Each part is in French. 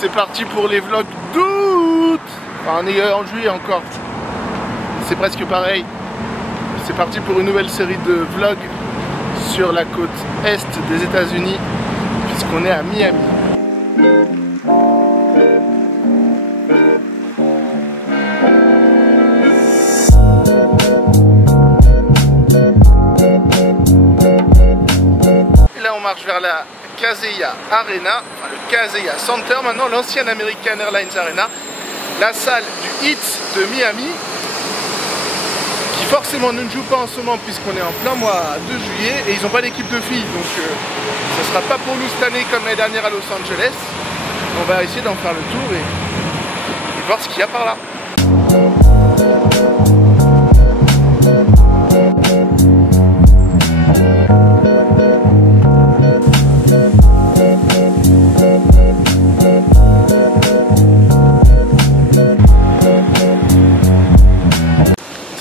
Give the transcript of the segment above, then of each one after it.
c'est parti pour les vlogs d'août. Enfin, on est en juillet encore. C'est presque pareil. C'est parti pour une nouvelle série de vlogs sur la côte est des États-Unis, puisqu'on est à Miami. Et là, on marche vers la Kaseya Arena, enfin le Kaseya Center, maintenant l'ancienne American Airlines Arena, la salle du Heat de Miami, qui forcément ne joue pas en ce moment puisqu'on est en plein mois de juillet et ils n'ont pas d'équipe de filles, donc ce ne sera pas pour nous cette année comme l'année dernière à Los Angeles. On va essayer d'en faire le tour et voir ce qu'il y a par là.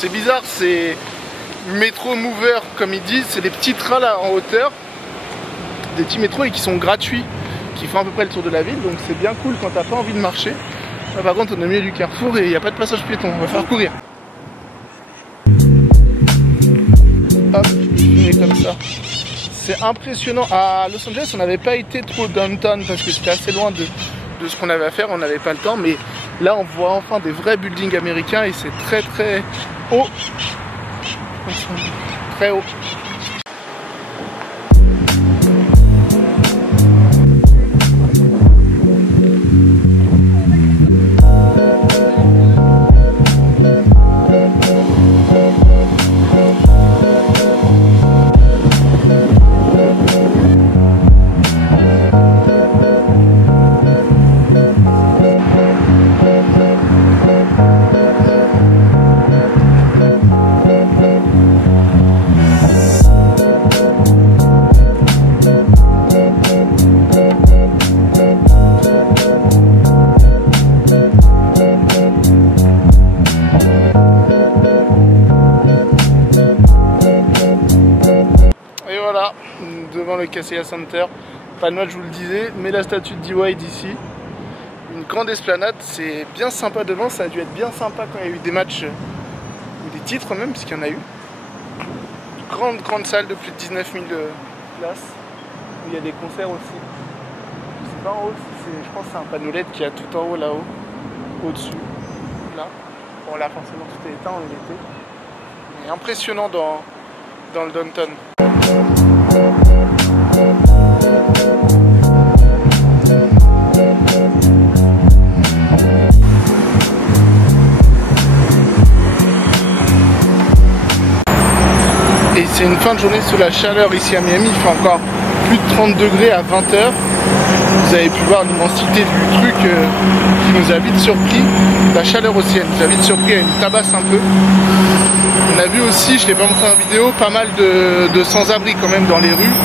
C'est bizarre, c'est métro mover comme ils disent, c'est des petits trains là en hauteur, des petits métros et qui sont gratuits, qui font à peu près le tour de la ville, donc c'est bien cool quand t'as pas envie de marcher. Là, par contre on est au milieu du carrefour et il n'y a pas de passage piéton, on va faire courir. Hop, je vais comme ça. C'est impressionnant, à Los Angeles on n'avait pas été trop downtown parce que c'était assez loin de ce qu'on avait à faire, on n'avait pas le temps, mais là on voit enfin des vrais buildings américains et c'est très haut. Très haut. Devant le Kaseya Center, pas de match, je vous le disais, mais la statue de D-Wade ici, une grande esplanade, c'est bien sympa devant, ça a dû être bien sympa quand il y a eu des matchs ou des titres même, puisqu'il y en a eu. Grande salle de plus de 19 000 places, où il y a des concerts aussi. C'est pas en haut, je pense que c'est un panneau LED qui a tout en haut là-haut, au-dessus, là. Bon là forcément tout est éteint en été, mais impressionnant dans le downtown. Et c'est une fin de journée sous la chaleur ici à Miami, il fait encore plus de 30 degrés à 20 h. Vous avez pu voir l'immensité du truc qui nous a vite surpris. La chaleur aussi, elle nous a vite surpris, elle nous tabasse un peu. On a vu aussi, je ne l'ai pas montré en vidéo, pas mal de sans-abri quand même dans les rues.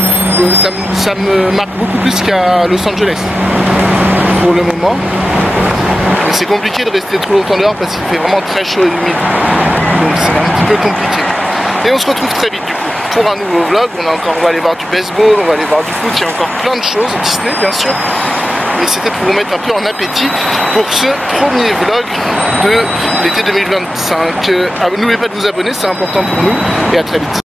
Ça me marque beaucoup plus qu'à Los Angeles pour le moment. Mais c'est compliqué de rester trop longtemps dehors parce qu'il fait vraiment très chaud et humide. Donc c'est un petit peu compliqué. Et on se retrouve très vite du coup pour un nouveau vlog. On va aller voir du baseball, on va aller voir du foot, il y a encore plein de choses, Disney bien sûr. Mais c'était pour vous mettre un peu en appétit pour ce premier vlog de l'été 2025. N'oubliez pas de vous abonner, c'est important pour nous et à très vite.